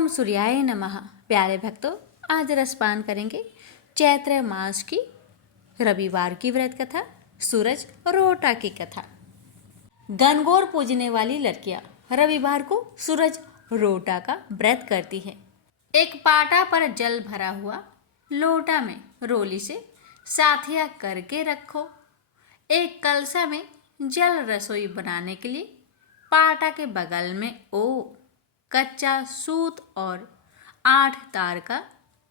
ओम सूर्याय नमः। प्यारे भक्तों, आज रसपान करेंगे चैत्र मास की रविवार की व्रत कथा, सूरज रोटा की कथा। गणगौर पूजने वाली लड़कियां रविवार को सूरज रोटा का व्रत करती हैं। एक पाटा पर जल भरा हुआ लोटा में रोली से साथिया करके रखो। एक कलसा में जल रसोई बनाने के लिए पाटा के बगल में कच्चा सूत और 8 तार का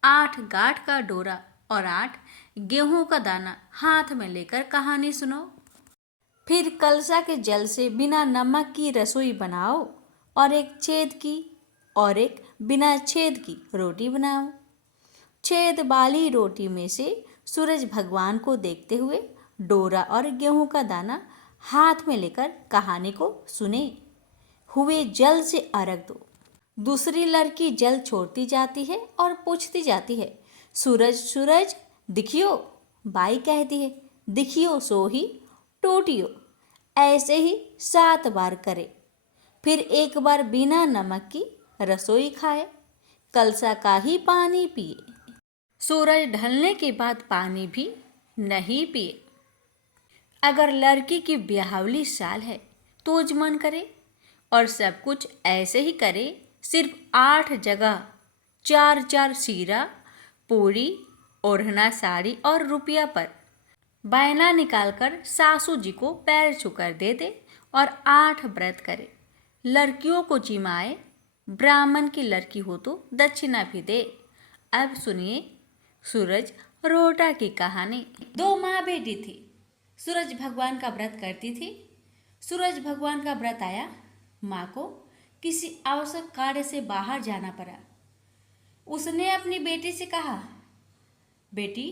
8 गांठ का डोरा और 8 गेहूं का दाना हाथ में लेकर कहानी सुनो। फिर कलसा के जल से बिना नमक की रसोई बनाओ और एक छेद की और एक बिना छेद की रोटी बनाओ। छेद वाली रोटी में से सूरज भगवान को देखते हुए डोरा और गेहूं का दाना हाथ में लेकर कहानी को सुने हुए जल से अर्घ दो। दूसरी लड़की जल छोड़ती जाती है और पूछती जाती है, सूरज सूरज दिखियो। बाई कहती है, दिखियो सो ही टूटियो। ऐसे ही 7 बार करे। फिर एक बार बिना नमक की रसोई खाए, कलसा का ही पानी पिए। सूरज ढलने के बाद पानी भी नहीं पिए। अगर लड़की की ब्याहवली साल है तो मन करे और सब कुछ ऐसे ही करे। सिर्फ 8 जगह 4 सीरा, पूरी, ओढ़ना साड़ी और रुपया पर बैना निकालकर सासू जी को पैर छूकर दे दे और 8 व्रत करे। लड़कियों को जिमाए, ब्राह्मण की लड़की हो तो दक्षिणा भी दे। अब सुनिए सूरज रोटा की कहानी। 2 माँ बेटी थी। सूरज भगवान का व्रत करती थी। सूरज भगवान का व्रत आया, माँ को किसी आवश्यक कार्य से बाहर जाना पड़ा। उसने अपनी बेटी से कहा, बेटी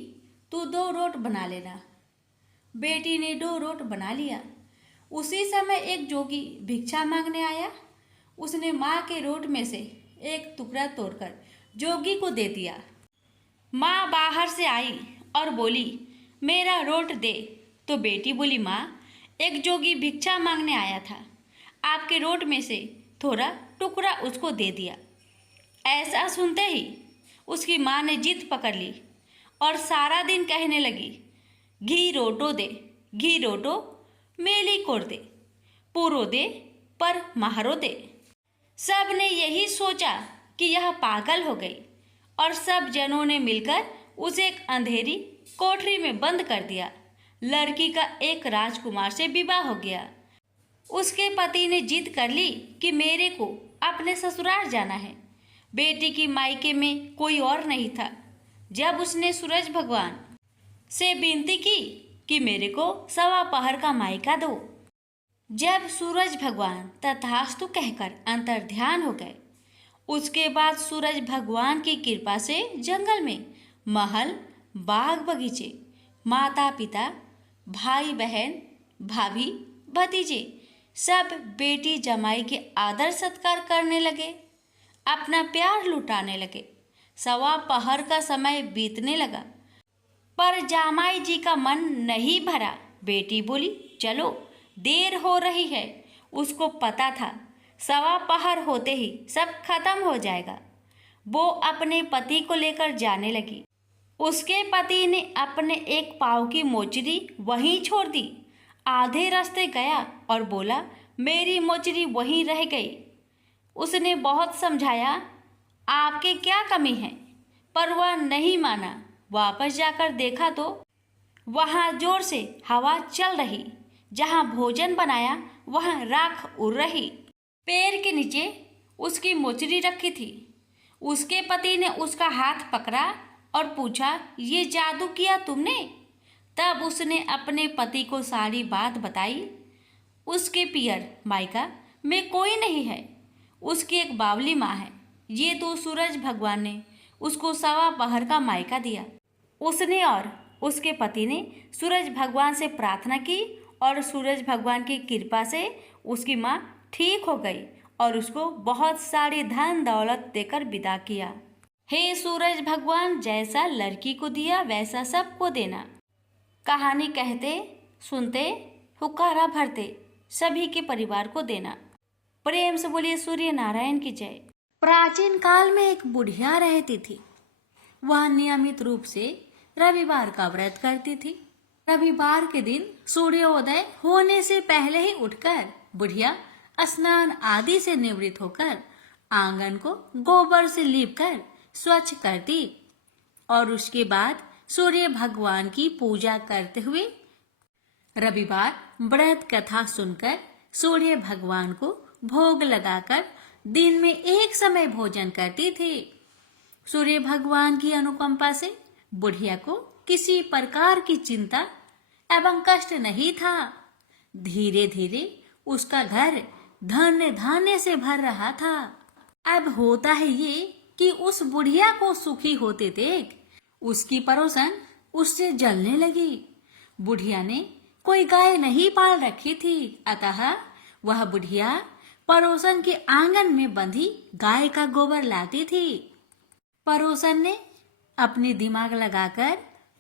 तू 2 रोट बना लेना। बेटी ने 2 रोट बना लिया। उसी समय एक जोगी भिक्षा मांगने आया। उसने माँ के रोट में से एक टुकड़ा तोड़कर जोगी को दे दिया। माँ बाहर से आई और बोली, मेरा रोट दे। तो बेटी बोली, माँ एक जोगी भिक्षा मांगने आया था, आपके रोट में से थोड़ा टुकड़ा उसको दे दिया। ऐसा सुनते ही उसकी माँ ने जिद पकड़ ली और सारा दिन कहने लगी, घी रोटो दे, घी रोटो मेली कोर दे, पूरो दे पर महारो दे। सब ने यही सोचा कि यह पागल हो गई और सब जनों ने मिलकर उसे एक अंधेरी कोठरी में बंद कर दिया। लड़की का एक राजकुमार से विवाह हो गया। उसके पति ने जिद कर ली कि मेरे को अपने ससुराल जाना है। बेटी की मायके में कोई और नहीं था। जब उसने सूरज भगवान से विनती की कि मेरे को 1.25 पहर का मायका दो, जब सूरज भगवान तथास्तु कहकर अंतर्ध्यान हो गए, उसके बाद सूरज भगवान की कृपा से जंगल में महल, बाग बगीचे, माता पिता, भाई बहन, भाभी, भतीजे सब बेटी जमाई के आदर सत्कार करने लगे, अपना प्यार लुटाने लगे। 1.25 पहर का समय बीतने लगा पर जमाई जी का मन नहीं भरा। बेटी बोली, चलो देर हो रही है। उसको पता था 1.25 पहर होते ही सब खत्म हो जाएगा। वो अपने पति को लेकर जाने लगी। उसके पति ने अपने एक पाँव की मोचरी वहीं छोड़ दी। आधे रास्ते गया और बोला, मेरी मोचरी वहीं रह गई। उसने बहुत समझाया, आपके क्या कमी है, पर वह नहीं माना। वापस जाकर देखा तो वहाँ जोर से हवा चल रही। जहाँ भोजन बनाया वहाँ राख उड़ रही। पेड़ के नीचे उसकी मोचरी रखी थी। उसके पति ने उसका हाथ पकड़ा और पूछा, ये जादू किया तुमने? तब उसने अपने पति को सारी बात बताई। उसके पियर मायका में कोई नहीं है। उसकी एक बावली माँ है। ये तो सूरज भगवान ने उसको 1.25 पहर का मायका दिया। उसने और उसके पति ने सूरज भगवान से प्रार्थना की और सूरज भगवान की कृपा से उसकी माँ ठीक हो गई और उसको बहुत सारी धन दौलत देकर विदा किया। हे सूरज भगवान, जैसा लड़की को दिया वैसा सबको देना। कहानी कहते सुनते हुक्कारा भरते सभी के परिवार को देना। प्रेम से बोलिए सूर्य नारायण की जय। प्राचीन काल में एक बुढ़िया रहती थी। वह नियमित रूप से रविवार का व्रत करती थी। रविवार के दिन सूर्योदय होने से पहले ही उठकर बुढ़िया स्नान आदि से निवृत्त होकर आंगन को गोबर से लीपकर स्वच्छ करती और उसके बाद सूर्य भगवान की पूजा करते हुए रविवार व्रत कथा सुनकर सूर्य भगवान को भोग लगाकर दिन में एक समय भोजन करती थी। सूर्य भगवान की अनुकंपा से बुढ़िया को किसी प्रकार की चिंता एवं कष्ट नहीं था। धीरे धीरे उसका घर धन्य धान्य से भर रहा था। अब होता है ये कि उस बुढ़िया को सुखी होते देख उसकी पड़ोसन उससे जलने लगी। बुढ़िया ने कोई गाय नहीं पाल रखी थी, अतः वह बुढ़िया पड़ोसन के आंगन में बंधी गाय का गोबर लाती थी। पड़ोसन ने अपनी दिमाग लगाकर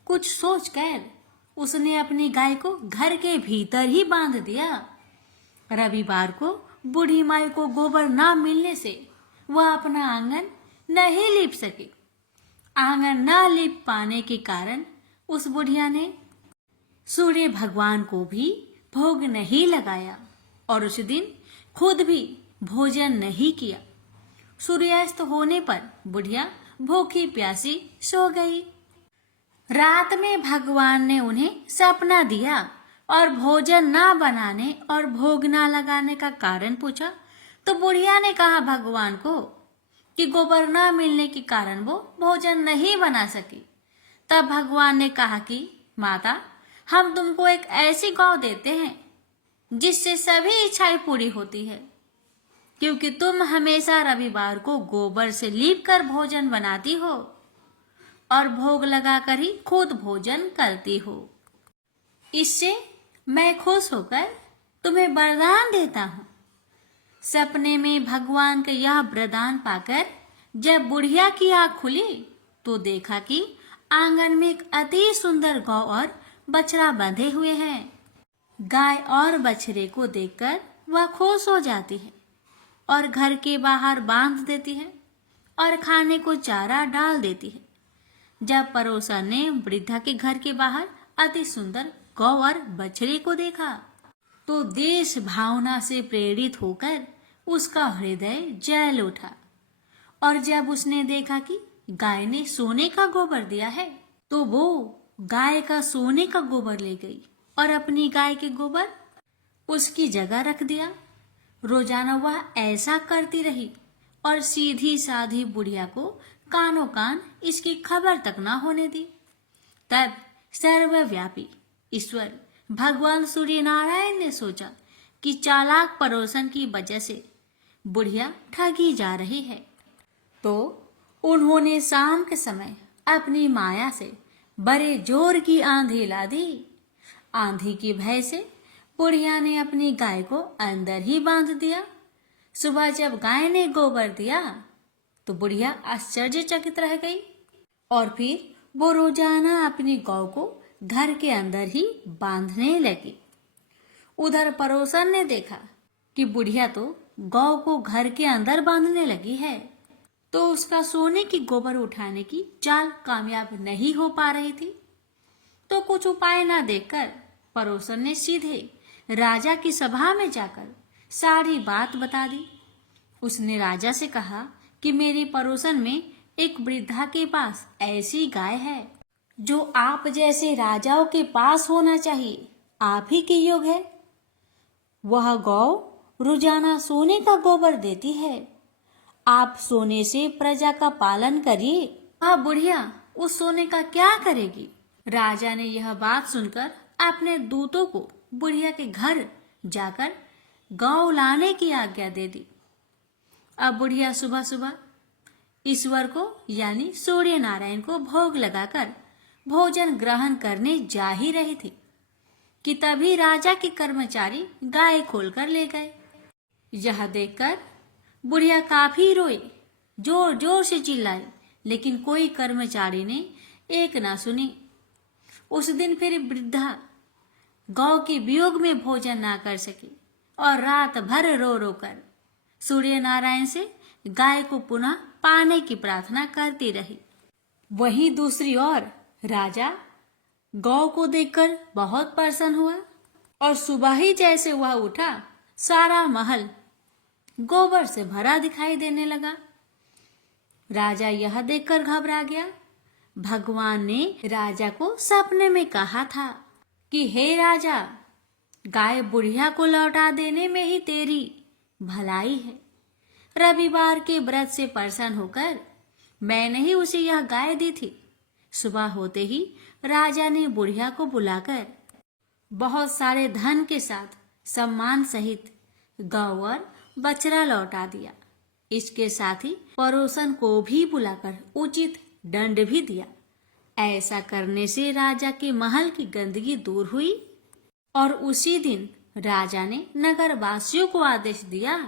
कुछ सोचकर उसने अपनी गाय को घर के भीतर ही बांध दिया। रविवार को बूढ़ी माई को गोबर ना मिलने से वह अपना आंगन नहीं लीप सकी। आंगन ना लीप पाने के कारण उस बुढ़िया ने सूर्य भगवान को भी भोग नहीं लगाया और उस दिन खुद भी भोजन नहीं किया। सूर्यास्त होने पर बुढ़िया भूखी प्यासी सो गई। रात में भगवान ने उन्हें सपना दिया और भोजन ना बनाने और भोग ना लगाने का कारण पूछा तो बुढ़िया ने कहा भगवान को कि गोबर ना मिलने के कारण वो भोजन नहीं बना सकी। तब भगवान ने कहा कि माता, हम तुमको एक ऐसी गौ देते हैं जिससे सभी इच्छाएं पूरी होती है, क्योंकि तुम हमेशा रविवार को गोबर से लीप कर भोजन बनाती हो और भोग लगाकर ही खुद भोजन करती हो। इससे मैं खुश होकर तुम्हें वरदान देता हूँ। सपने में भगवान का यह वरदान पाकर जब बुढ़िया की आँख खुली तो देखा कि आंगन में एक अति सुंदर गौ और बछड़ा बंधे हुए हैं। गाय और बछड़े को देखकर वह खुश हो जाती है और घर के बाहर बांध देती है और खाने को चारा डाल देती है। जब पड़ोसन ने वृद्धा के घर के बाहर अति सुंदर गौ और बछड़े को देखा तो देश भावना से प्रेरित होकर उसका हृदय जल उठा और जब उसने देखा कि गाय ने सोने का गोबर दिया है तो वो गाय का सोने का गोबर ले गई और अपनी गाय के गोबर उसकी जगह रख दिया। रोजाना वह ऐसा करती रही और सीधी साधी बुढ़िया को कानों कान इसकी खबर तक ना होने दी। तब सर्वव्यापी ईश्वर भगवान सूर्य नारायण ने सोचा कि चालाक पड़ोसन की वजह से बुढ़िया ठगी जा रही है, तो उन्होंने शाम के समय अपनी माया से बड़े जोर की आंधी ला दी। आंधी की भय से बुढ़िया ने अपनी गाय को अंदर ही बांध दिया। सुबह जब गाय ने गोबर दिया तो बुढ़िया आश्चर्यचकित रह गई और फिर वो रोजाना अपनी गौ को घर के अंदर ही बांधने लगी। उधर पड़ोसन ने देखा कि बुढ़िया तो गौ को घर के अंदर बांधने लगी है, तो उसका सोने की गोबर उठाने की चाल कामयाब नहीं हो पा रही थी। तो कुछ उपाय ना देखकर पड़ोसन ने सीधे राजा की सभा में जाकर सारी बात बता दी। उसने राजा से कहा कि मेरे पड़ोसन में एक वृद्धा के पास ऐसी गाय है जो आप जैसे राजाओं के पास होना चाहिए, आप ही के योग है। वह गौ रोजाना सोने का गोबर देती है। आप सोने से प्रजा का पालन करिए। वह बुढ़िया उस सोने का क्या करेगी? राजा ने यह बात सुनकर अपने दूतों को बुढ़िया के घर जाकर गौ लाने की आज्ञा दे दी। अब बुढ़िया सुबह सुबह ईश्वर को यानी सूर्य नारायण को भोग लगाकर भोजन ग्रहण करने जा ही रही थी कि तभी राजा के कर्मचारी गाय खोलकर ले गए। यह देखकर बुढ़िया काफी रोई, जोर जोर से चिल्लाई, लेकिन कोई कर्मचारी ने एक ना सुनी। उस दिन फिर वृद्धा गौ के वियोग में भोजन ना कर सकी और रात भर रो रो कर सूर्य नारायण से गाय को पुनः पाने की प्रार्थना करती रही। वहीं दूसरी ओर राजा गौ को देखकर बहुत प्रसन्न हुआ और सुबह ही जैसे वह उठा, सारा महल गोबर से भरा दिखाई देने लगा। राजा यह देखकर घबरा गया। भगवान ने राजा को सपने में कहा था कि हे राजा, गाय बुढ़िया को लौटा देने में ही तेरी भलाई है। रविवार के व्रत से प्रसन्न होकर मैंने ही उसे यह गाय दी थी। सुबह होते ही राजा ने बुढ़िया को बुलाकर बहुत सारे धन के साथ सम्मान सहित गौ और बछड़ा लौटा दिया। इसके साथ ही पड़ोसन को भी बुलाकर उचित दंड भी दिया। ऐसा करने से राजा के महल की गंदगी दूर हुई और उसी दिन राजा ने नगरवासियों को आदेश दिया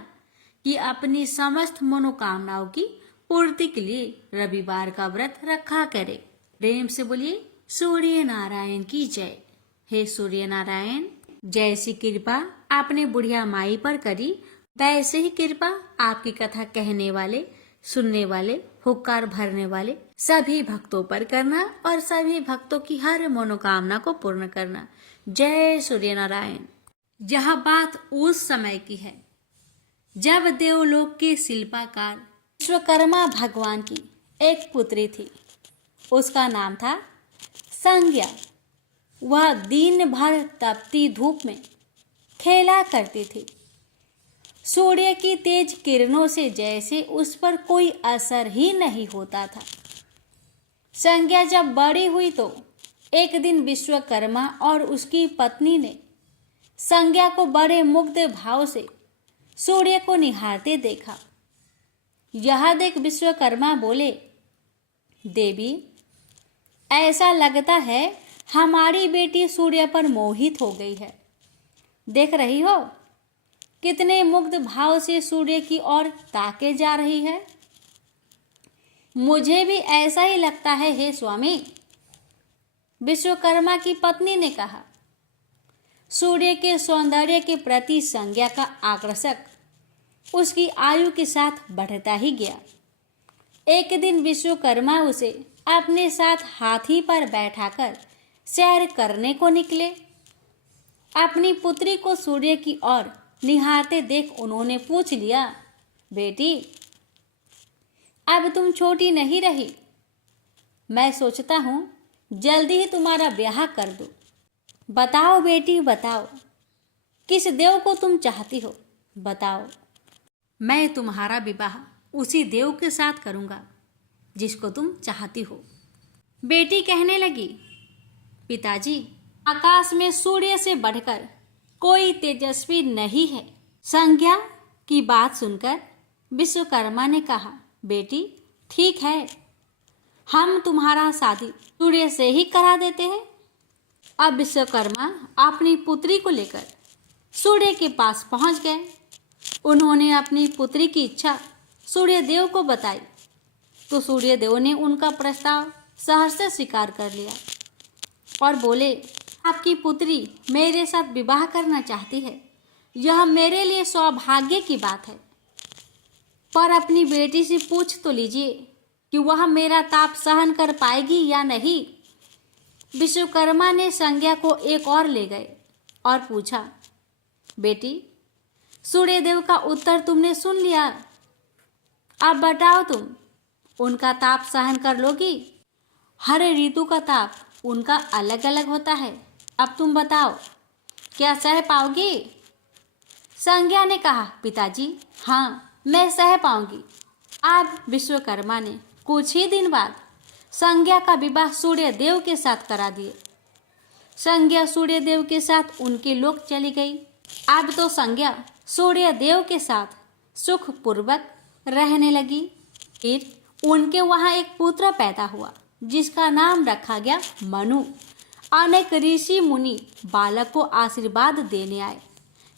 कि अपनी समस्त मनोकामनाओं की पूर्ति के लिए रविवार का व्रत रखा करे। प्रेम से बोलिए सूर्य नारायण की जय। हे सूर्य नारायण, जैसी कृपा आपने बुढ़िया माई पर करी, वैसे ही कृपा आपकी कथा कहने वाले, सुनने वाले, हुक्कार भरने वाले सभी भक्तों पर करना और सभी भक्तों की हर मनोकामना को पूर्ण करना। जय सूर्य नारायण। यह बात उस समय की है जब देवलोक के शिल्पकार विश्वकर्मा भगवान की एक पुत्री थी। उसका नाम था संज्ञा। वह दिन भर तपती धूप में खेला करती थी। सूर्य की तेज किरणों से जैसे उस पर कोई असर ही नहीं होता था। संज्ञा जब बड़ी हुई तो एक दिन विश्वकर्मा और उसकी पत्नी ने संज्ञा को बड़े मुग्ध भाव से सूर्य को निहारते देखा। यह देख विश्वकर्मा बोले, देवी, ऐसा लगता है हमारी बेटी सूर्य पर मोहित हो गई है। देख रही हो कितने मुग्ध भाव से सूर्य की ओर ताके जा रही है। मुझे भी ऐसा ही लगता है हे स्वामी। विश्वकर्मा की पत्नी ने कहा। सूर्य के सौंदर्य के प्रति संज्ञा का आकर्षक उसकी आयु के साथ बढ़ता ही गया। एक दिन विश्वकर्मा उसे अपने साथ हाथी पर बैठाकर सैर करने को निकले। अपनी पुत्री को सूर्य की ओर निहारते देख उन्होंने पूछ लिया, बेटी, अब तुम छोटी नहीं रही। मैं सोचता हूं जल्दी ही तुम्हारा ब्याह कर दूं। बताओ बेटी, बताओ, किस देव को तुम चाहती हो? बताओ। मैं तुम्हारा विवाह उसी देव के साथ करूंगा जिसको तुम चाहती हो। बेटी कहने लगी, पिताजी, आकाश में सूर्य से बढ़कर कोई तेजस्वी नहीं है। संज्ञा की बात सुनकर विश्वकर्मा ने कहा, बेटी, ठीक है, हम तुम्हारा शादी सूर्य से ही करा देते हैं। अब विश्वकर्मा अपनी पुत्री को लेकर सूर्य के पास पहुंच गए। उन्होंने अपनी पुत्री की इच्छा सूर्य देव को बताई तो सूर्य देव ने उनका प्रस्ताव सहर्ष स्वीकार कर लिया और बोले, आपकी पुत्री मेरे साथ विवाह करना चाहती है। यह मेरे लिए सौभाग्य की बात है, पर अपनी बेटी से पूछ तो लीजिए कि वह मेरा ताप सहन कर पाएगी या नहीं। विश्वकर्मा ने संज्ञा को एक और ले गए और पूछा, बेटी, सूर्यदेव का उत्तर तुमने सुन लिया। अब बताओ, तुम उनका ताप सहन कर लोगी? हर ऋतु का ताप उनका अलग अलग होता है। अब तुम बताओ, क्या सह पाओगी? संज्ञा ने कहा, पिताजी, हाँ, मैं सह पाऊंगी। अब विश्वकर्मा ने कुछ ही दिन बाद संज्ञा का विवाह सूर्य देव के साथ करा दिए। संज्ञा सूर्य देव के साथ उनके लोक चली गई। अब तो संज्ञा सूर्य देव के साथ सुखपूर्वक रहने लगी। फिर उनके वहां एक पुत्र पैदा हुआ जिसका नाम रखा गया मनु। अनेक ऋषि मुनि बालक को आशीर्वाद देने आए।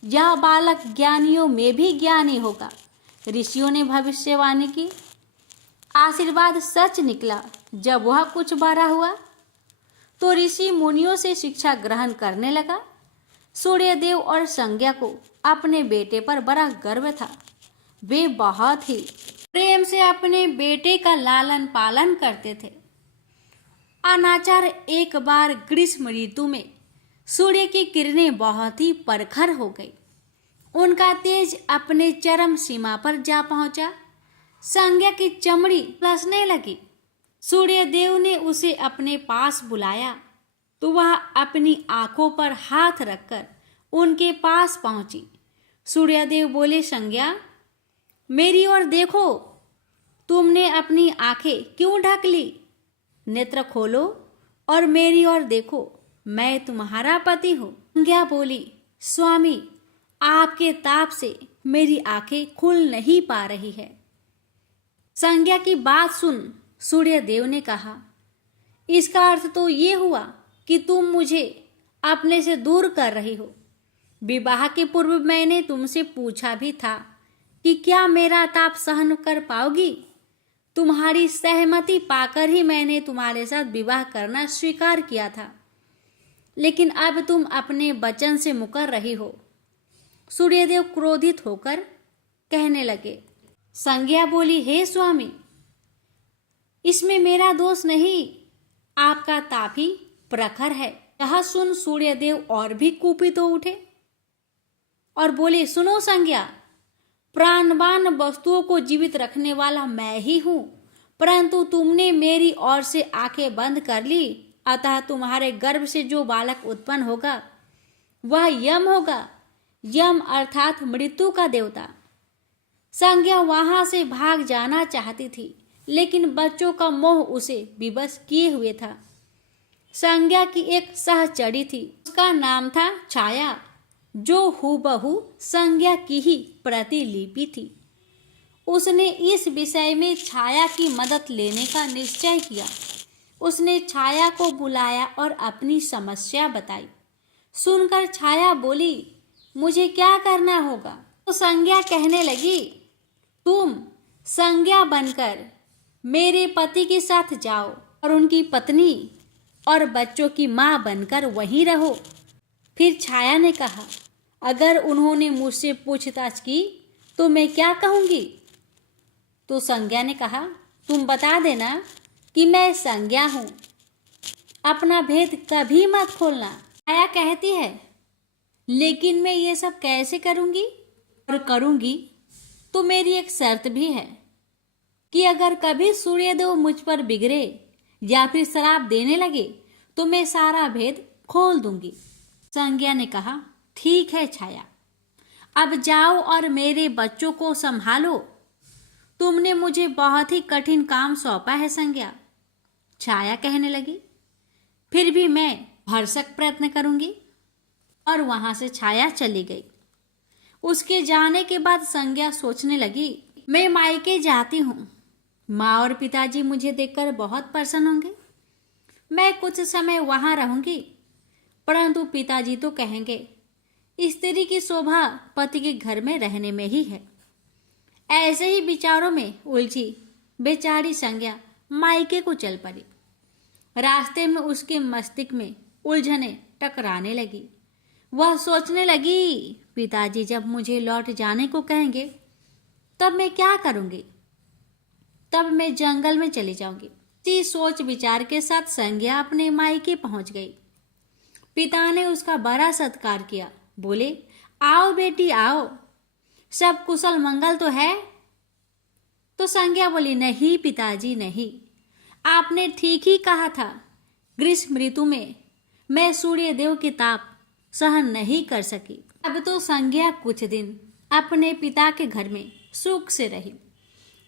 यह बालक ज्ञानियों में भी ज्ञानी होगा। ऋषियों ने भविष्यवाणी की। आशीर्वाद सच निकला। जब वह कुछ बड़ा हुआ तो ऋषि मुनियों से शिक्षा ग्रहण करने लगा। सूर्यदेव और संज्ञा को अपने बेटे पर बड़ा गर्व था। वे बहुत ही प्रेम से अपने बेटे का लालन पालन करते थे। अनाचार एक बार ग्रीष्म ऋतु में सूर्य की किरणें बहुत ही प्रखर हो गई। उनका तेज अपने चरम सीमा पर जा पहुंचा। संज्ञा की चमड़ी लसने लगी। सूर्य देव ने उसे अपने पास बुलाया तो वह अपनी आंखों पर हाथ रखकर उनके पास पहुंची। सूर्यदेव बोले, संज्ञा मेरी ओर देखो, तुमने अपनी आंखें क्यों ढक ली? नेत्र खोलो और मेरी ओर देखो, मैं तुम्हारा पति हूं। संज्ञा बोली, स्वामी आपके ताप से मेरी आंखें खुल नहीं पा रही है। संज्ञा की बात सुन सूर्यदेव ने कहा, इसका अर्थ तो ये हुआ कि तुम मुझे अपने से दूर कर रही हो। विवाह के पूर्व मैंने तुमसे पूछा भी था कि क्या मेरा ताप सहन कर पाओगी। तुम्हारी सहमति पाकर ही मैंने तुम्हारे साथ विवाह करना स्वीकार किया था, लेकिन अब तुम अपने वचन से मुकर रही हो। सूर्यदेव क्रोधित होकर कहने लगे। संज्ञा बोली, हे स्वामी, इसमें मेरा दोष नहीं, आपका ताप ही प्रखर है। यह सुन सूर्यदेव और भी कुपित हो उठे और बोले, सुनो संज्ञा, प्राणवान वस्तुओं को जीवित रखने वाला मैं ही हूं, परंतु तुमने मेरी ओर से आंखें बंद कर ली, अतः तुम्हारे गर्भ से जो बालक उत्पन्न होगा वह यम होगा। यम अर्थात मृत्यु का देवता। संज्ञा वहां से भाग जाना चाहती थी, लेकिन बच्चों का मोह उसे विवश किए हुए था। संज्ञा की एक सहचरी थी, उसका नाम था छाया, जो हूबहू संज्ञा की ही प्रतिलिपि थी। उसने इस विषय में छाया की मदद लेने का निश्चय किया। उसने छाया को बुलाया और अपनी समस्या बताई। सुनकर छाया बोली, मुझे क्या करना होगा? तो संज्ञा कहने लगी, तुम संज्ञा बनकर मेरे पति के साथ जाओ और उनकी पत्नी और बच्चों की माँ बनकर वहीं रहो। फिर छाया ने कहा, अगर उन्होंने मुझसे पूछताछ की तो मैं क्या कहूँगी? तो संज्ञा ने कहा, तुम बता देना कि मैं संज्ञा हूँ, अपना भेद कभी मत खोलना। छाया कहती है, लेकिन मैं ये सब कैसे करूँगी? और करूँगी तो मेरी एक शर्त भी है कि अगर कभी सूर्यदेव मुझ पर बिगड़े या फिर शराब देने लगे तो मैं सारा भेद खोल दूंगी। संज्ञा ने कहा, ठीक है छाया, अब जाओ और मेरे बच्चों को संभालो। तुमने मुझे बहुत ही कठिन काम सौंपा है संज्ञा। छाया कहने लगी, फिर भी मैं भरसक प्रयत्न करूंगी। और वहां से छाया चली गई। उसके जाने के बाद संज्ञा सोचने लगी, मैं मायके जाती हूँ, माँ और पिताजी मुझे देखकर बहुत प्रसन्न होंगे। मैं कुछ समय वहां रहूंगी, परंतु पिताजी तो कहेंगे, स्त्री की शोभा पति के घर में रहने में ही है। ऐसे ही विचारों में उलझी बेचारी संज्ञा मायके को चल पड़ी। रास्ते में उसके मस्तिष्क में उलझने टकराने लगी। वह सोचने लगी, पिताजी जब मुझे लौट जाने को कहेंगे तब मैं क्या करूंगी? तब मैं जंगल में चली जाऊंगी। इसी सोच विचार के साथ संज्ञा अपने मायके पहुंच गई। पिता ने उसका बड़ा सत्कार किया। बोले, आओ बेटी आओ, सब कुशल मंगल तो है? तो संज्ञा बोली, नहीं पिताजी नहीं, आपने ठीक ही कहा था। ग्रीष्म ऋतु में मैं सूर्यदेव के ताप सहन नहीं कर सकी। अब तो संज्ञा कुछ दिन अपने पिता के घर में सुख से रही।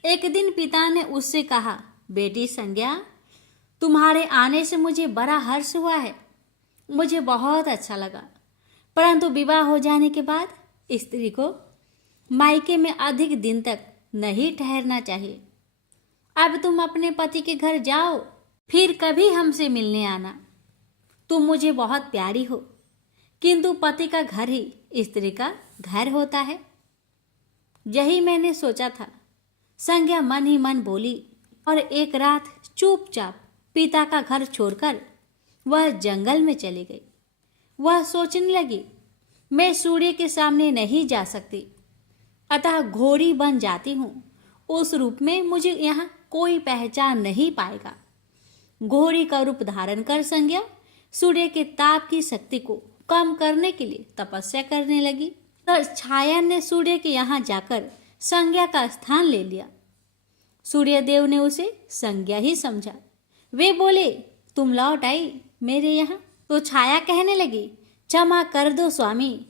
एक दिन पिता ने उससे कहा, बेटी संज्ञा, तुम्हारे आने से मुझे बड़ा हर्ष हुआ है, मुझे बहुत अच्छा लगा, परंतु विवाह हो जाने के बाद स्त्री को मायके में अधिक दिन तक नहीं ठहरना चाहिए। अब तुम अपने पति के घर जाओ, फिर कभी हमसे मिलने आना। तुम मुझे बहुत प्यारी हो, किंतु पति का घर ही स्त्री का घर होता है। यही मैंने सोचा था, संज्ञा मन ही मन बोली। और एक रात चुपचाप पिता का घर छोड़कर वह जंगल में चली गई। वह सोचने लगी, मैं सूर्य के सामने नहीं जा सकती, अतः घोड़ी बन जाती हूँ उस रूप में मुझे यहाँ कोई पहचान नहीं पाएगा। घोड़ी का रूप धारण कर संज्ञा सूर्य के ताप की शक्ति को कम करने के लिए तपस्या करने लगी। तो छाया ने सूर्य के यहाँ जाकर संज्ञा का स्थान ले लिया। सूर्यदेव ने उसे संज्ञा ही समझा। वे बोले, तुम लौट आई मेरे यहाँ। तो छाया कहने लगी, क्षमा कर दो स्वामी,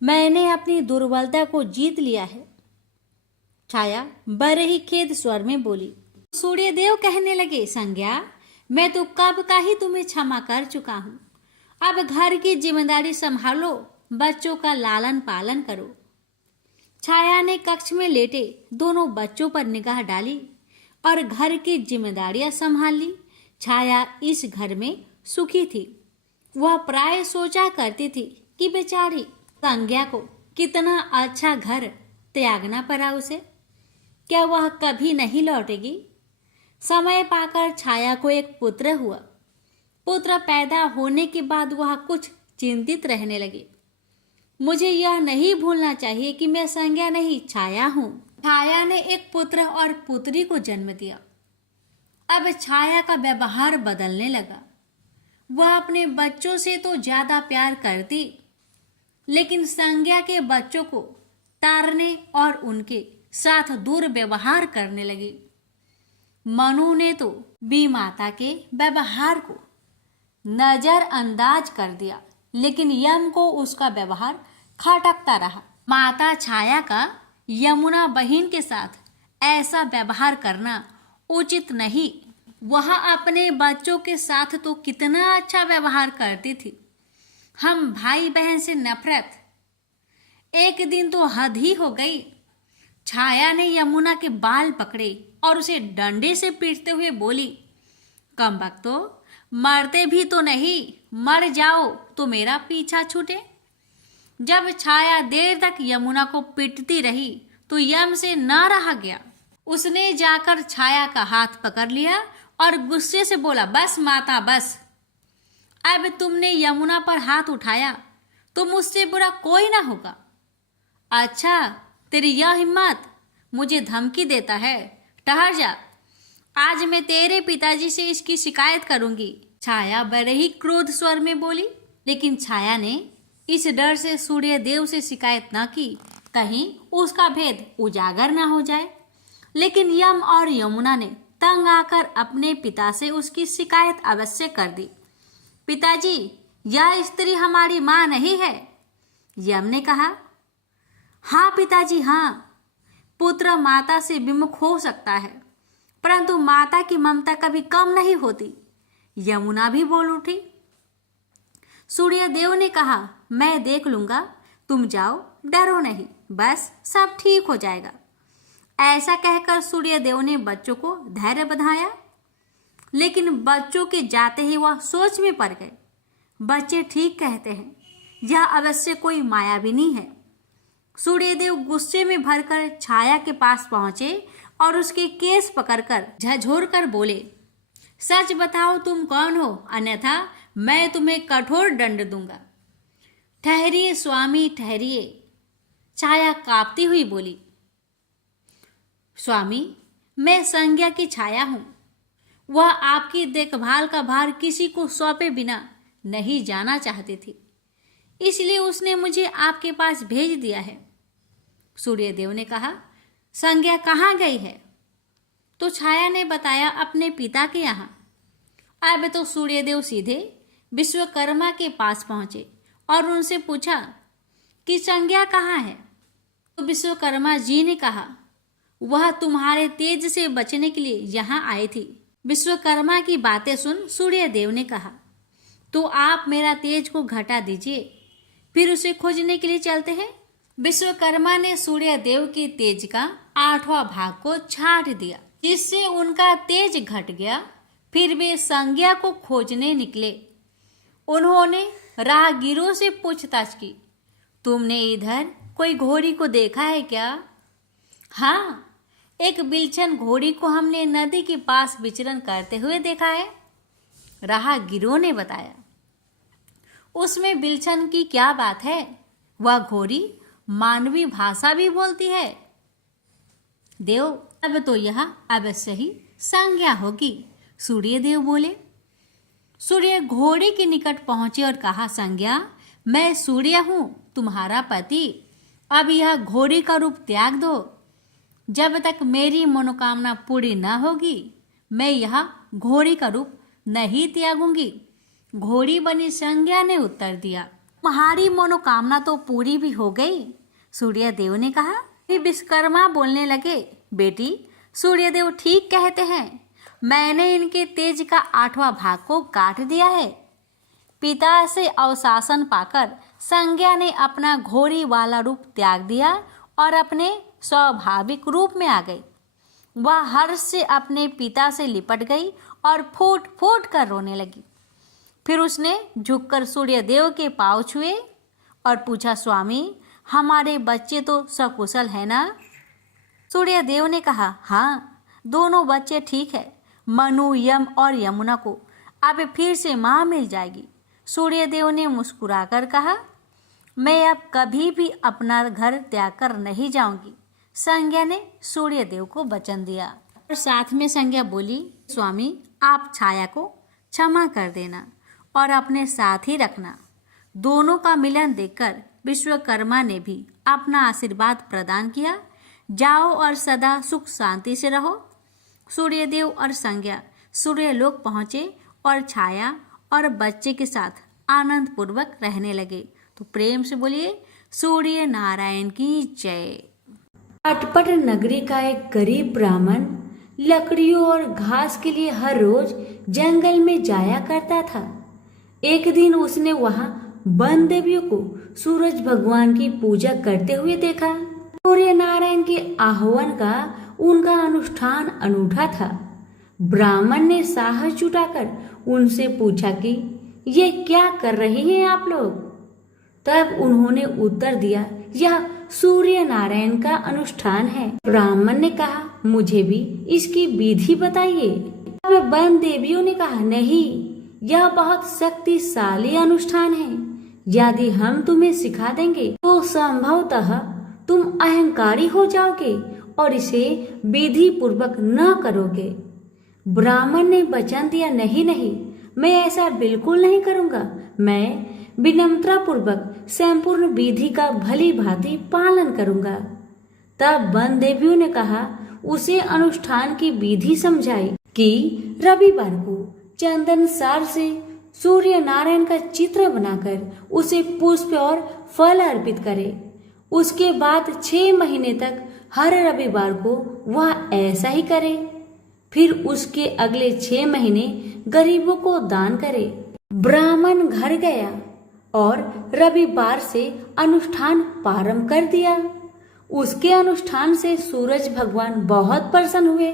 मैंने अपनी दुर्बलता को जीत लिया है। छाया बड़े ही खेद स्वर में बोली। सूर्यदेव कहने लगे, संज्ञा मैं तो कब का ही तुम्हें क्षमा कर चुका हूँ। अब घर की जिम्मेदारी संभालो, बच्चों का लालन पालन करो। छाया ने कक्ष में लेटे दोनों बच्चों पर निगाह डाली और घर की जिम्मेदारियां संभाल ली। छाया इस घर में सुखी थी। वह प्राय सोचा करती थी कि बेचारी संज्ञा को कितना अच्छा घर त्यागना पड़ा उसे। क्या वह कभी नहीं लौटेगी? समय पाकर छाया को एक पुत्र हुआ। पुत्र पैदा होने के बाद वह कुछ चिंतित रहने लगी। मुझे यह नहीं भूलना चाहिए कि मैं संज्ञा नहीं, छाया हूँ। छाया ने एक पुत्र और पुत्री को जन्म दिया। अब छाया का व्यवहार बदलने लगा। वह अपने बच्चों से तो ज्यादा प्यार करती, लेकिन संज्ञा के बच्चों को तारने और उनके साथ दुर्व्यवहार करने लगी। मनु ने तो बी माता के व्यवहार को नजरअंदाज कर दिया, लेकिन यम को उसका व्यवहार खटकता रहा। माता छाया का यमुना बहन के साथ ऐसा व्यवहार करना उचित नहीं। वह अपने बच्चों के साथ तो कितना अच्छा व्यवहार करती थी। हम भाई बहन से नफरत, एक दिन तो हद ही हो गई। छाया ने यमुना के बाल पकड़े और उसे डंडे से पीटते हुए बोली, कमबख्तो, मरते भी तो नहीं, मर जाओ तो मेरा पीछा छूटे। जब छाया देर तक यमुना को पीटती रही तो यम से न रहा गया। उसने जाकर छाया का हाथ पकड़ लिया और गुस्से से बोला, बस माता बस, अब तुमने यमुना पर हाथ उठाया तो मुझसे बुरा कोई ना होगा। अच्छा, तेरी यह हिम्मत, मुझे धमकी देता है? ठहर जा, आज मैं तेरे पिताजी से इसकी शिकायत करूंगी। छाया बड़े ही क्रोध स्वर में बोली, लेकिन छाया ने इस डर से सूर्यदेव से शिकायत न की, कहीं उसका भेद उजागर न हो जाए। लेकिन यम और यमुना ने तंग आकर अपने पिता से उसकी शिकायत अवश्य कर दी। पिताजी, यह स्त्री हमारी माँ नहीं है। यम ने कहा, हाँ पिताजी हाँ, पुत्र माता से विमुख हो सकता है, परंतु माता की ममता कभी कम नहीं होती। यमुना भी बोल उठी। सूर्यदेव ने कहा, मैं देख लूंगा, तुम जाओ, डरो नहीं, बस सब ठीक हो जाएगा। ऐसा कहकर सूर्यदेव ने बच्चों को धैर्य बंधाया, लेकिन बच्चों के जाते ही वह सोच में पड़ गए। बच्चे ठीक कहते हैं, यह अवश्य कोई मायाविनी है। सूर्यदेव गुस्से में भरकर छाया के पास पहुंचे और उसके केस पकड़कर झकझोर कर बोले, सच बताओ तुम कौन हो, अन्यथा मैं तुम्हें कठोर दंड दूंगा। ठहरिए स्वामी ठहरिए, छाया कांपती हुई बोली। स्वामी, मैं संज्ञा की छाया हूं। वह आपकी देखभाल का भार किसी को सौंपे बिना नहीं जाना चाहती थी, इसलिए उसने मुझे आपके पास भेज दिया है। सूर्यदेव ने कहा, संज्ञा कहाँ गई है? तो छाया ने बताया, अपने पिता के यहाँ। अब तो सूर्यदेव सीधे विश्वकर्मा के पास पहुंचे और उनसे पूछा कि संज्ञा कहाँ है? तो विश्वकर्मा जी ने कहा, वह तुम्हारे तेज से बचने के लिए यहाँ आई थी। विश्वकर्मा की बातें सुन सूर्यदेव ने कहा, तो आप मेरा तेज को घटा दीजिए, फिर उसे खोजने के लिए चलते हैं। विश्वकर्मा ने सूर्यदेव की तेज का 8वां भाग को छाट दिया, जिससे उनका तेज घट गया। फिर वे संज्ञा को खोजने निकले। उन्होंने राहगीरों से पूछताछ की, तुमने इधर कोई घोड़ी को देखा है क्या? हाँ, एक बिलछन घोड़ी को हमने नदी के पास विचरण करते हुए देखा है, राहगीरों ने बताया। उसमें बिलछन की क्या बात है? वह घोड़ी मानवी भाषा भी बोलती है। देव, अब तो यह अवश्य ही संज्ञा होगी। सूर्यदेव बोले। सूर्य घोड़े के निकट पहुंचे और कहा, संज्ञा, मैं सूर्य हूँ, तुम्हारा पति। अब यह घोड़े का रूप त्याग दो। जब तक मेरी मनोकामना पूरी न होगी, मैं यह घोड़ी का रूप नहीं त्यागूंगी। घोड़ी बनी संज्ञा ने उत्तर दिया, तुम्हारी मनोकामना तो पूरी भी हो गई। सूर्यदेव ने कहा। फिर विश्वकर्मा बोलने लगे, बेटी, सूर्यदेव ठीक कहते हैं, मैंने इनके तेज का 8वां भाग को काट दिया है। पिता से अवशासन पाकर संज्ञा ने अपना घोड़ी वाला रूप त्याग दिया और अपने स्वाभाविक रूप में आ गई। वह हर्ष से अपने पिता से लिपट गई और फूट फूट कर रोने लगी। फिर उसने झुककर सूर्यदेव के पांव छुए और पूछा, स्वामी, हमारे बच्चे तो सकुशल है ना? सूर्यदेव ने कहा, हाँ, दोनों बच्चे ठीक है। मनु, यम और यमुना को अब फिर से माँ मिल जाएगी। सूर्यदेव ने मुस्कुराकर कहा, मैं अब कभी भी अपना घर त्याग कर नहीं जाऊंगी। संज्ञा ने सूर्यदेव को वचन दिया और साथ में संज्ञा बोली, स्वामी, आप छाया को क्षमा कर देना और अपने साथ ही रखना। दोनों का मिलन देखकर विश्वकर्मा ने भी अपना आशीर्वाद प्रदान किया। जाओ और सदा सुख शांति से रहो। सूर्यदेव और संज्ञा सूर्यलोक पहुँचे और छाया और बच्चे के साथ आनंद पूर्वक रहने लगे। तो प्रेम से बोलिए, सूर्य नारायण की जय। अटपट नगरी का एक गरीब ब्राह्मण लकड़ियों और घास के लिए हर रोज जंगल में जाया करता था। एक दिन उसने वहां वन देवियों को सूरज भगवान की पूजा करते हुए देखा। सूर्य नारायण के आह्वान का उनका अनुष्ठान अनूठा था। ब्राह्मण ने साहस जुटाकर उनसे पूछा कि ये क्या कर रहे हैं आप लोग? तब उन्होंने उत्तर दिया, यह सूर्य नारायण का अनुष्ठान है। ब्राह्मण ने कहा, मुझे भी इसकी विधि बताइए। तब वन देवियों ने कहा, नहीं, यह बहुत शक्तिशाली अनुष्ठान है। यदि हम तुम्हें सिखा देंगे तो संभवतः तुम अहंकारी हो जाओगे और इसे विधि पूर्वक न करोगे। ब्राह्मण ने वचन दिया, नहीं नहीं, मैं ऐसा बिल्कुल नहीं करूंगा। मैं विनम्रता पूर्वक संपूर्ण विधि का भली भांति पालन करूंगा। तब वन देवियों ने कहा, उसे अनुष्ठान की विधि समझाई कि रविवार को चंदन सार से सूर्य नारायण का चित्र बनाकर उसे पुष्प और फल अर्पित करे। उसके बाद 6 महीने तक हर रविवार को वह ऐसा ही करे। फिर उसके अगले 6 महीने गरीबों को दान करे। ब्राह्मण घर गया और रविवार से अनुष्ठान प्रारंभ कर दिया। उसके अनुष्ठान से सूरज भगवान बहुत प्रसन्न हुए।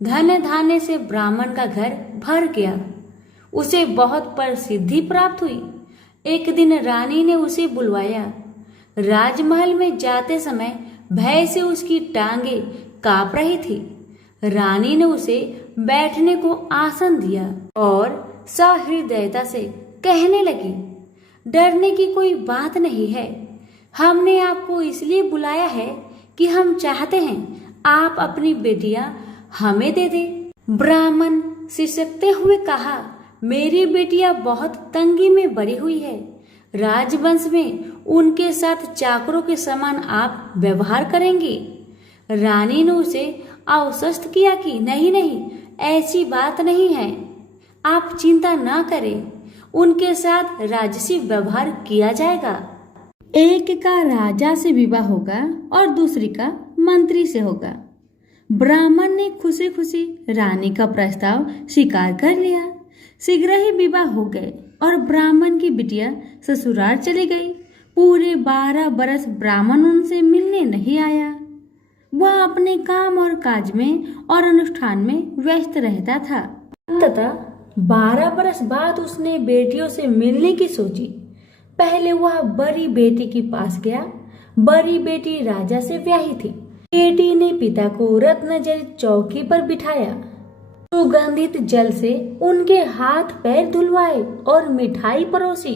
धन धान्य से ब्राह्मण का घर भर गया। उसे बहुत प्रसिद्धि प्राप्त हुई। एक दिन रानी ने उसे बुलवाया। राजमहल में जाते समय भय से उसकी टांगे कांप रही थी। रानी ने उसे बैठने को आसन दिया और सहृदयता से कहने लगी, डरने की कोई बात नहीं है। हमने आपको इसलिए बुलाया है कि हम चाहते हैं आप अपनी बेटियां हमें दे दे। ब्राह्मण सिसकते हुए कहा, मेरी बेटियां बहुत तंगी में बड़ी हुई है। राजवंश में उनके साथ चाकरों के समान आप व्यवहार करेंगी। रानी ने उसे आश्वस्त किया कि नहीं नहीं, ऐसी बात नहीं है, आप चिंता न करें, उनके साथ राजसी व्यवहार किया जाएगा। एक का राजा से विवाह होगा और दूसरी का मंत्री से होगा। ब्राह्मण ने खुशी खुशी रानी का प्रस्ताव स्वीकार कर लिया। शीघ्र ही विवाह हो गए और ब्राह्मण की बिटिया ससुराल चली गई। पूरे 12 बरस ब्राह्मण उनसे मिलने नहीं आया। वह अपने काम और काज में और अनुष्ठान में व्यस्त रहता था। अंततः 12 बरस बाद उसने बेटियों से मिलने की सोची। पहले वह बड़ी बेटी के पास गया। बड़ी बेटी राजा से ब्याही थी। बेटी ने पिता को रत्नजड़ित चौकी पर बिठाया। सुगंधित जल से उनके हाथ पैर धुलवाए और मिठाई परोसी।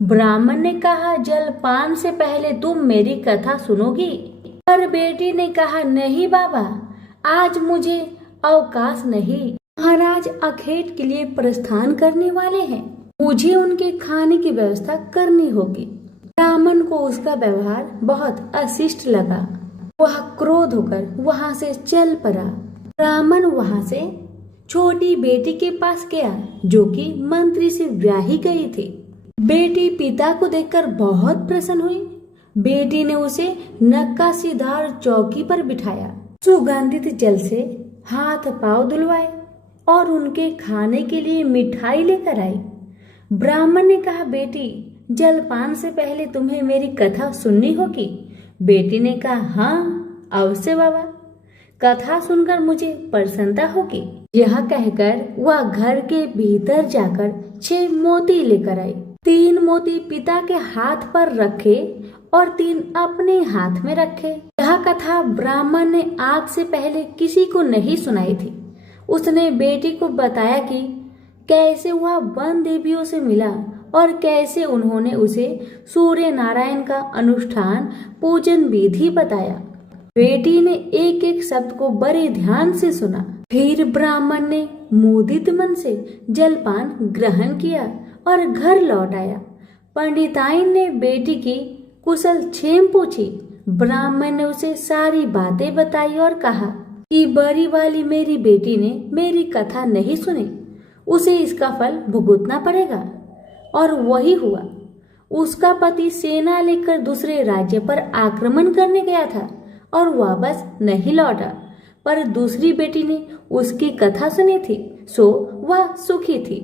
ब्राह्मण ने कहा, जलपान से पहले तुम मेरी कथा सुनोगी? पर बेटी ने कहा, नहीं बाबा, आज मुझे अवकाश नहीं। महाराज अखेट के लिए प्रस्थान करने वाले हैं। मुझे उनके खाने की व्यवस्था करनी होगी। ब्राह्मण को उसका व्यवहार बहुत अशिष्ट लगा। वह क्रोध होकर वहां से चल पड़ा। ब्राह्मण वहां से छोटी बेटी के पास गया जो कि मंत्री से ब्याही गई थी। बेटी पिता को देखकर बहुत प्रसन्न हुई। बेटी ने उसे नक्काशीदार चौकी पर बिठाया, सुगंधित जल से हाथ पांव धुलवाए और उनके खाने के लिए मिठाई लेकर आई। ब्राह्मण ने कहा, बेटी जलपान से पहले तुम्हें मेरी कथा सुननी होगी। बेटी ने कहा, हाँ अवश्य बाबा, कथा सुनकर मुझे प्रसन्नता होगी। यह कहकर वह घर के भीतर जाकर 6 मोती लेकर आई। 3 मोती पिता के हाथ पर रखे और 3 अपने हाथ में रखे। यह कथा ब्राह्मण ने आज से पहले किसी को नहीं सुनाई थी। उसने बेटी को बताया कि कैसे वह वन देवियों से मिला और कैसे उन्होंने उसे सूर्य नारायण का अनुष्ठान पूजन विधि बताया। बेटी ने एक एक शब्द को बड़े ध्यान से सुना। फिर ब्राह्मण ने मुदित मन से जलपान ग्रहण किया और घर लौट आया। पंडिताइन ने बेटी की कुशल क्षेम पूछी। ब्राह्मण ने उसे सारी बातें बताई और कहा कि बड़ी वाली मेरी बेटी ने मेरी कथा नहीं सुनी, उसे इसका फल भुगतना पड़ेगा। और वही हुआ। उसका पति सेना लेकर दूसरे राज्य पर आक्रमण करने गया था और वापस नहीं लौटा, पर दूसरी बेटी ने उसकी कथा सुनी थी, सो वह सुखी थी।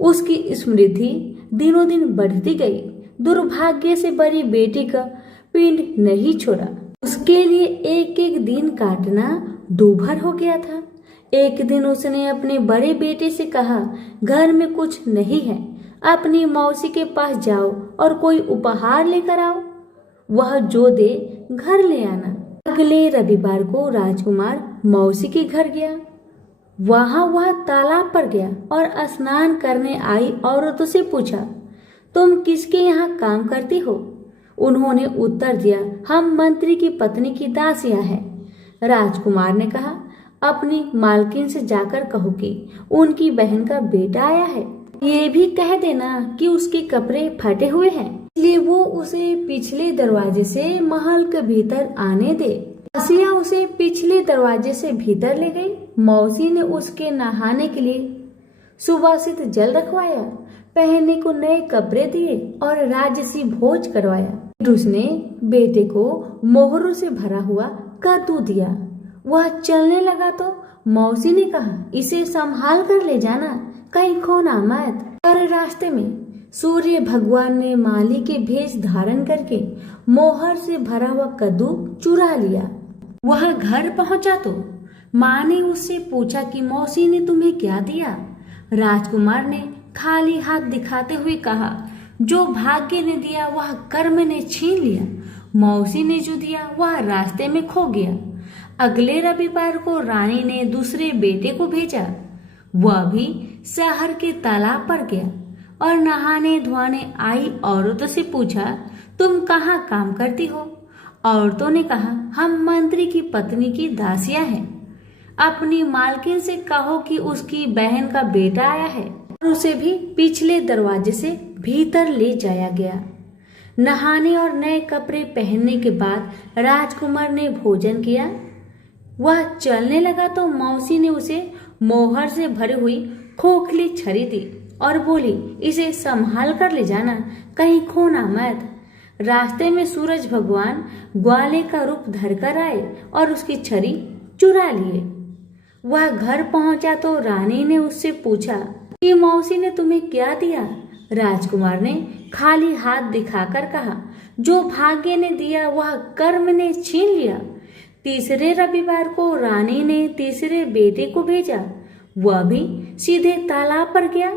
उसकी समृद्धि दिनों दिन बढ़ती गई। दुर्भाग्य से बड़ी बेटी का पिंड नहीं छोड़ा। उसके लिए एक एक दिन काटना दूभर हो गया था। एक दिन उसने अपने बड़े बेटे से कहा, घर में कुछ नहीं है, अपनी मौसी के पास जाओ और कोई उपहार लेकर आओ। वह जो दे घर ले आना। अगले रविवार को राजकुमार मौसी के घर गया। वहां वह तालाब पर गया और स्नान करने आई औरतों से पूछा, तुम किसके यहाँ काम करती हो? उन्होंने उत्तर दिया, हम मंत्री की पत्नी की दासियां हैं। राजकुमार ने कहा, अपनी मालकिन से जाकर कहो कि उनकी बहन का बेटा आया है। ये भी कह देना कि उसके कपड़े फटे हुए हैं, इसलिए वो उसे पिछले दरवाजे से महल के भीतर आने दे। दासियां उसे पिछले दरवाजे से भीतर ले गई। मौसी ने उसके नहाने के लिए सुवासित जल रखवाया, पहनने को नए कपड़े दिए और राजसी भोज करवाया। फिर उसने बेटे को मोहरों से भरा हुआ कद्दू दिया। वह चलने लगा तो मौसी ने कहा, इसे संभाल कर ले जाना, कहीं खोना मत। और रास्ते में सूर्य भगवान ने माली के भेष धारण करके मोहर से भरा हुआ कद्दू चुरा लिया। वह घर पहुंचा तो माँ ने उससे पूछा कि मौसी ने तुम्हें क्या दिया? राजकुमार ने खाली हाथ दिखाते हुए कहा, जो भाग्य ने दिया वह कर्म ने छीन लिया। मौसी ने जो दिया वह रास्ते में खो गया। अगले रविवार को रानी ने दूसरे बेटे को भेजा। वह भी शहर के तालाब पर गया और नहाने धोने आई औरतों से पूछा, तुम कहाँ काम करती हो? औरतों ने कहा, हम मंत्री की पत्नी की दासियां हैं। अपनी मालकिन से कहो कि उसकी बहन का बेटा आया है। और उसे भी पिछले दरवाजे से भीतर ले जाया गया। नहाने और नए कपड़े पहनने के बाद राजकुमार ने भोजन किया। वह चलने लगा तो मौसी ने उसे मोहर से भरी हुई खोखली छड़ी दी और बोली, इसे संभाल कर ले जाना, कहीं खोना मत। रास्ते में सूरज भगवान ग्वाले का रूप धरकर आए और उसकी छड़ी चुरा लिए। वह घर पहुंचा तो रानी ने उससे पूछा कि मौसी ने तुम्हें क्या दिया? राजकुमार ने खाली हाथ दिखाकर कहा, जो भाग्य ने दिया वह कर्म ने छीन लिया। तीसरे रविवार को रानी ने तीसरे बेटे को भेजा। वह भी सीधे तालाब पर गया।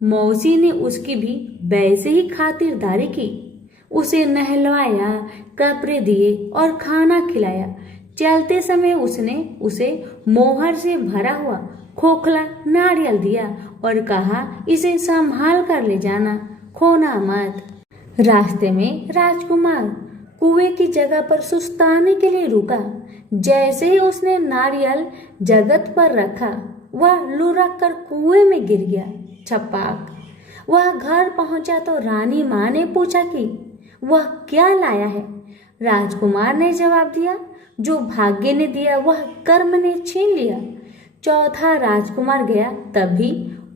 मौसी ने उसकी भी वैसे ही खातिरदारी की। उसे नहलवाया, कपड़े दिए और खाना खिलाया। चलते समय उसने उसे मोहर से भरा हुआ खोखला नारियल दिया और कहा, इसे संभाल कर ले जाना, खोना मत। रास्ते में राजकुमार कुएं की जगह पर सुस्ताने के लिए रुका। जैसे ही उसने नारियल जगत पर रखा, वह लुढ़क कर कुएं में गिर गया। छपाक। वह घर पहुंचा तो रानी माँ ने पूछा कि वह क्या लाया है। राजकुमार ने जवाब दिया, जो भाग्य ने दिया वह कर्म ने छीन लिया। चौथा राजकुमार गया, तभी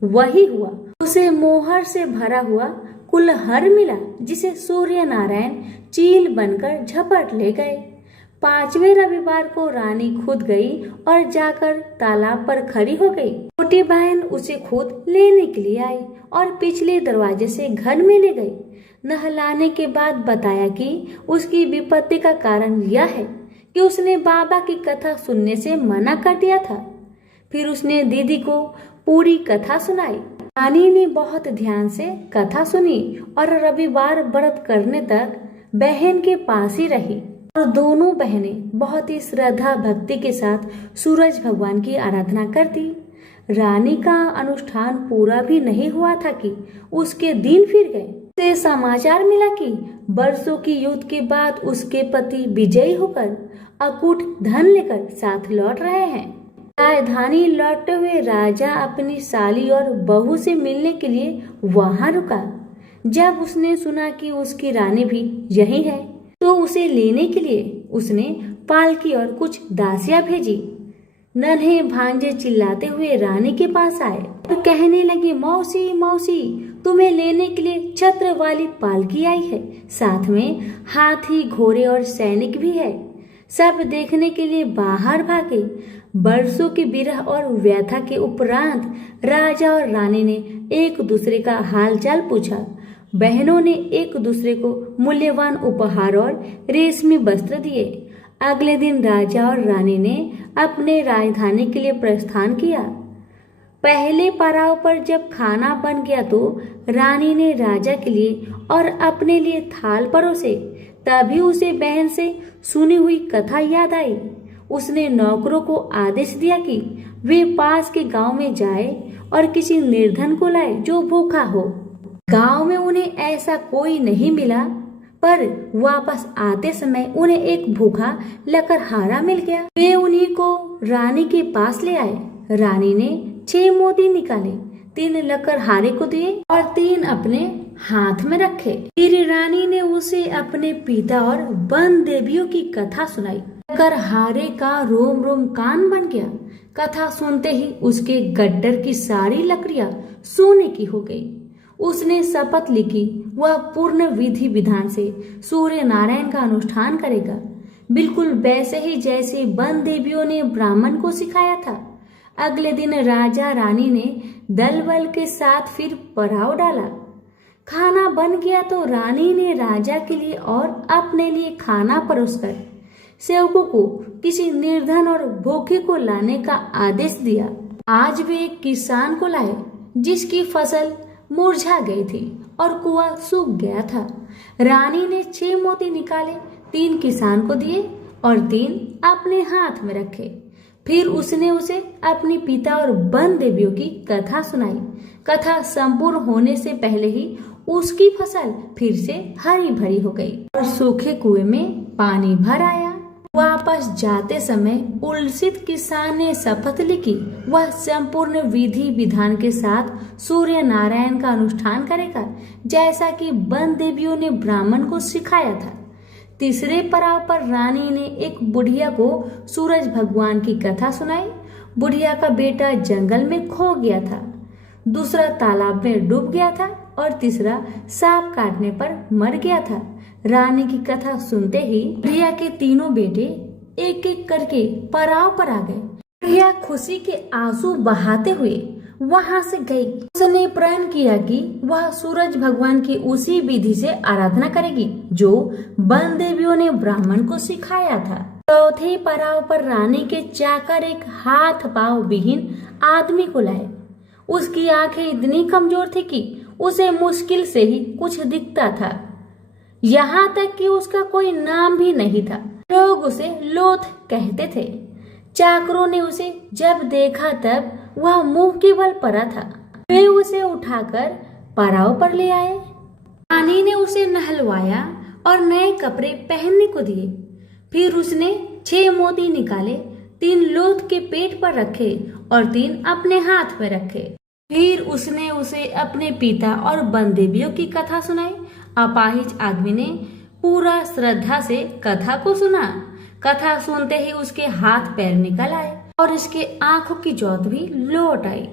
वही हुआ। उसे मोहर से भरा हुआ कुलहर मिला, जिसे सूर्य नारायण चील बनकर झपट ले गए। पांचवें रविवार को रानी खुद गई और जाकर तालाब पर खड़ी हो गई। छोटी बहन उसे खुद लेने के लिए आई और पिछले दरवाजे से घर में ले गई। नहलाने के बाद बताया कि उसकी विपत्ति का कारण यह है कि उसने बाबा की कथा सुनने से मना कर दिया था। फिर उसने दीदी को पूरी कथा सुनाई। रानी ने बहुत ध्यान से कथा सुनी और रविवार व्रत करने तक बहन के पास ही रही और दोनों बहनें बहुत ही श्रद्धा भक्ति के साथ सूरज भगवान की आराधना करती। रानी का अनुष्ठान पूरा भी नहीं हुआ था कि उसके दिन फिर गए। उसे समाचार मिला कि वर्षों की युद्ध के बाद उसके पति विजयी होकर अकूट धन लेकर साथ लौट रहे हैं। राजधानी लौटते हुए राजा अपनी साली और बहू से मिलने के लिए वहां रुका। जब उसने सुना कि उसकी रानी भी यही है, तो उसे लेने के लिए उसने पालकी और कुछ दासियां भेजी। नन्हे भांजे चिल्लाते हुए रानी के पास आए और कहने लगे, मौसी मौसी, तुम्हें लेने के लिए छत्र वाली पालकी आई है, साथ में हाथी घोड़े और सैनिक भी है। सब देखने के लिए बाहर भागे। बरसों की विरह और व्यथा के उपरांत राजा और रानी ने एक दूसरे का हालचाल पूछा। बहनों ने एक दूसरे को मूल्यवान उपहार और रेशमी वस्त्र दिए। अगले दिन राजा और रानी ने अपने राजधानी के लिए प्रस्थान किया। पहले पड़ाव पर जब खाना बन गया तो रानी ने राजा के लिए और अपने लिए थाल परोसे। तभी उसे बहन से सुनी हुई कथा याद आई। उसने नौकरों को आदेश दिया कि वे पास के गांव में जाए और किसी निर्धन को लाए जो भूखा हो। गांव में उन्हें ऐसा कोई नहीं मिला, पर वापस आते समय उन्हें एक भूखा लकड़हारा मिल गया। वे उन्हीं को रानी के पास ले आए। रानी ने 6 मोती निकाले, 3 लकड़हारे को दिए और 3 अपने हाथ में रखे। फिर रानी ने उसे अपने पिता और वन देवियों की कथा सुनाई। लकड़हारे का रोम रोम कान बन गया। कथा सुनते ही उसके गड्ढर की सारी लकड़ियां सोने की हो गई। उसने शपथ ली कि वह पूर्ण विधि विधान से सूर्य नारायण का अनुष्ठान करेगा, बिल्कुल वैसे ही जैसे वन देवियों ने ब्राह्मण को सिखाया था। अगले दिन राजा रानी ने दल बल के साथ फिर पड़ाव डाला। खाना बन गया तो रानी ने राजा के लिए और अपने लिए खाना परोसकर सेवकों को किसी निर्धन और भूखे को लाने का आदेश दिया। आज वे एक किसान को लाए जिसकी फसल मुरझा गई थी और कुआं सूख गया था। रानी ने 6 मोती निकाले, 3 किसान को दिए और 3 अपने हाथ में रखे। फिर उसने उसे अपने पिता और वन देवियों की कथा सुनाई। कथा संपूर्ण होने से पहले ही उसकी फसल फिर से हरी भरी हो गई और सूखे कुएं में पानी भर आया। वापस जाते समय उल्सित किसान ने शपथ ली कि वह संपूर्ण विधि विधान के साथ सूर्य नारायण का अनुष्ठान करेगा, जैसा कि वन देवियों ने ब्राह्मण को सिखाया था। तीसरे पड़ाव पर रानी ने एक बुढ़िया को सूरज भगवान की कथा सुनाई। बुढ़िया का बेटा जंगल में खो गया था, दूसरा तालाब में डूब गया था और तीसरा सांप काटने पर मर गया था। रानी की कथा सुनते ही बुढ़िया के तीनों बेटे एक एक करके पड़ाव पर आ गए। बुढ़िया खुशी के आंसू बहाते हुए वहां से गई। उसने प्रण किया कि वह सूरज भगवान की उसी विधि से आराधना करेगी जो वन देवियों ने ब्राह्मण को सिखाया था। चौथे पड़ाव पर रानी के चाकर एक हाथ पांव विहीन आदमी को लाए। उसकी आंखें इतनी कमजोर थी कि उसे मुश्किल से ही कुछ दिखता था। यहाँ तक कि उसका कोई नाम भी नहीं था। लोग उसे लोथ कहते थे। चाकरों ने उसे जब देखा तब वह मुंह के बल पड़ा था। वे उसे उठाकर पड़ाव पर ले आए। रानी ने उसे नहलवाया और नए कपड़े पहनने को दिए। फिर उसने 6 मोती निकाले, 3 लोथ के पेट पर रखे और 3 अपने हाथ में रखे। फिर उसने उसे अपने पिता और बंदेबियों की कथा सुनाई। अपाहिज आदमी ने पूरा श्रद्धा से कथा को सुना। कथा सुनते ही उसके हाथ पैर निकल आए और इसके आंखों की ज्योत भी लौट आई।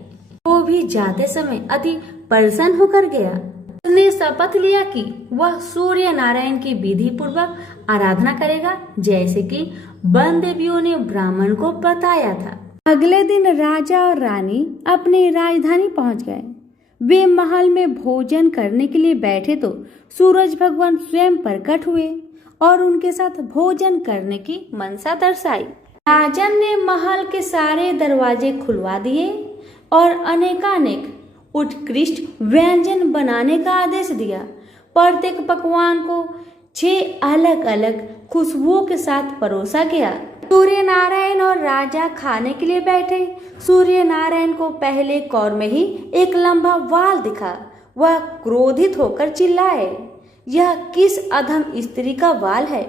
वो भी जाते समय अति प्रसन्न होकर गया। उसने शपथ लिया कि वह सूर्य नारायण की विधि पूर्वक आराधना करेगा, जैसे कि बंदेबियों ने ब्राह्मण को बताया था। अगले दिन राजा और रानी अपनी राजधानी पहुंच गए। वे महल में भोजन करने के लिए बैठे तो सूरज भगवान स्वयं प्रकट हुए और उनके साथ भोजन करने की मनसा दर्शाई। राजन ने महल के सारे दरवाजे खुलवा दिए और अनेकानेक उत्कृष्ट व्यंजन बनाने का आदेश दिया। प्रत्येक पकवान को 6 अलग अलग खुशबुओं के साथ परोसा गया। सूर्य नारायण और राजा खाने के लिए बैठे। सूर्य नारायण को पहले कौर में ही एक लंबा वाल दिखा। वह क्रोधित होकर चिल्लाए, यह किस अधम स्त्री का वाल है?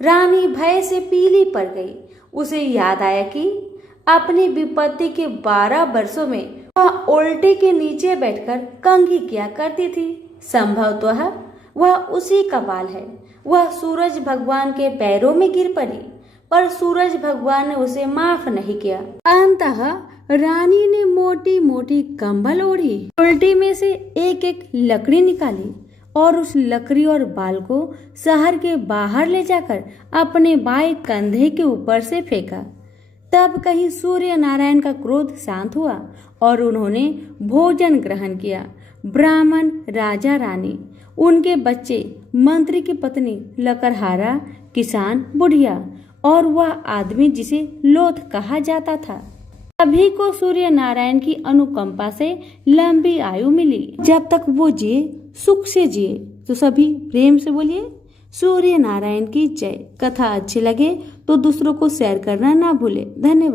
रानी भय से पीली पड़ गई। उसे याद आया कि अपनी विपत्ति के 12 वर्षों में वह उल्टे के नीचे बैठकर कंघी किया करती थी। संभवतः वह उसी का बाल है। वह सूरज भगवान के पैरों में गिर पड़ी, पर सूरज भगवान ने उसे माफ नहीं किया। अंततः रानी ने मोटी मोटी कंबल ओढ़ी, उल्टी में से एक एक लकड़ी निकाली और उस लकड़ी और बाल को शहर के बाहर ले जाकर अपने बाएं कंधे के ऊपर से फेंका। तब कहीं सूर्य नारायण का क्रोध शांत हुआ और उन्होंने भोजन ग्रहण किया। ब्राह्मण, राजा, रानी, उनके बच्चे, मंत्री की पत्नी, लकड़हारा, किसान, बुढ़िया और वह आदमी जिसे लोथ कहा जाता था, सभी को सूर्य नारायण की अनुकंपा से लंबी आयु मिली। जब तक वो जिए सुख से जिए। तो सभी प्रेम से बोलिए सूर्य नारायण की जय। कथा अच्छी लगे तो दूसरों को शेयर करना ना भूले। धन्यवाद।